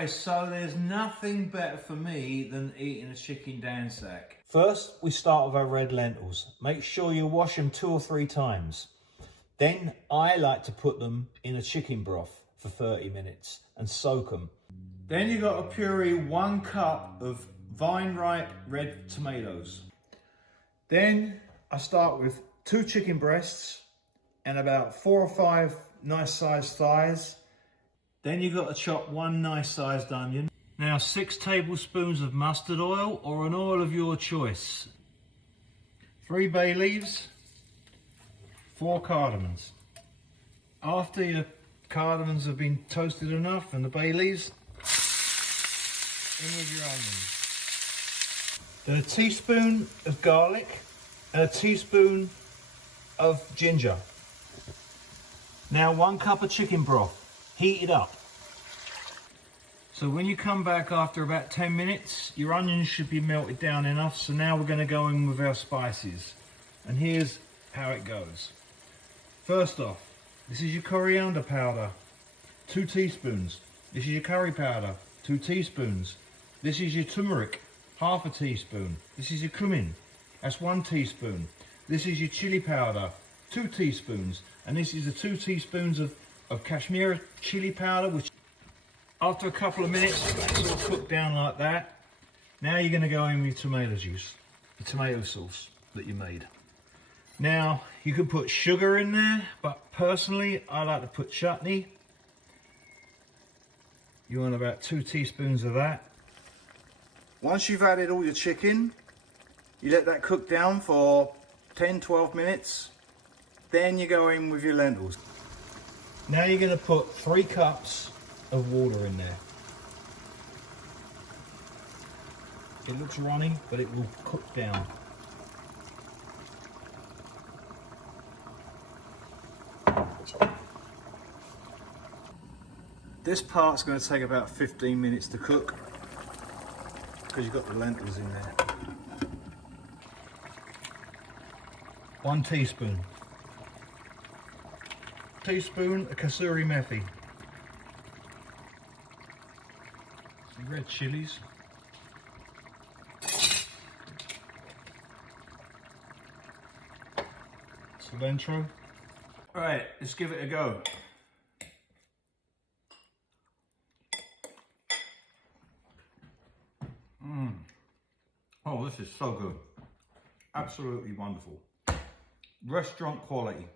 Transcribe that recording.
Okay, so there's nothing better for me than eating a chicken Dhansak. First, we start with our red lentils. Make sure you wash them 2 or 3 times. Then I like to put them in a chicken broth for 30 minutes and soak them. Then you got to puree 1 cup of vine-ripe red tomatoes. Then I start with 2 chicken breasts and about 4 or 5 nice sized thighs. Then you got to chop 1 nice sized onion. Now 6 tablespoons of mustard oil or an oil of your choice. 3 bay leaves, 4 cardamoms. After your cardamoms have been toasted enough and the bay leaves, in with your onions. Then a teaspoon of garlic and a teaspoon of ginger. Now 1 cup of chicken broth, heat it up. So when you come back after about 10 minutes, your onions should be melted down enough. So now we're going to go in with our spices. And here's how it goes. First off, this is your coriander powder, 2 teaspoons. This is your curry powder, 2 teaspoons. This is your turmeric, 1/2 teaspoon. This is your cumin, that's 1 teaspoon. This is your chili powder, 2 teaspoons. And this is the 2 teaspoons of Kashmiri chili powder, which after a couple of minutes, it's all cooked down like that. Now you're going to go in with tomato juice, the tomato sauce that you made. Now, you can put sugar in there, but personally, I like to put chutney. You want about 2 teaspoons of that. Once you've added all your chicken, you let that cook down for 10-12 minutes. Then you go in with your lentils. Now you're going to put 3 cups of water in there. It looks runny, but it will cook down. This part's going to take about 15 minutes to cook because you've got the lentils in there. 1 teaspoon. Teaspoon of kasuri methi. Some red chilies. Cilantro. All right, let's give it a go. Oh, this is so good. Absolutely wonderful. Restaurant quality.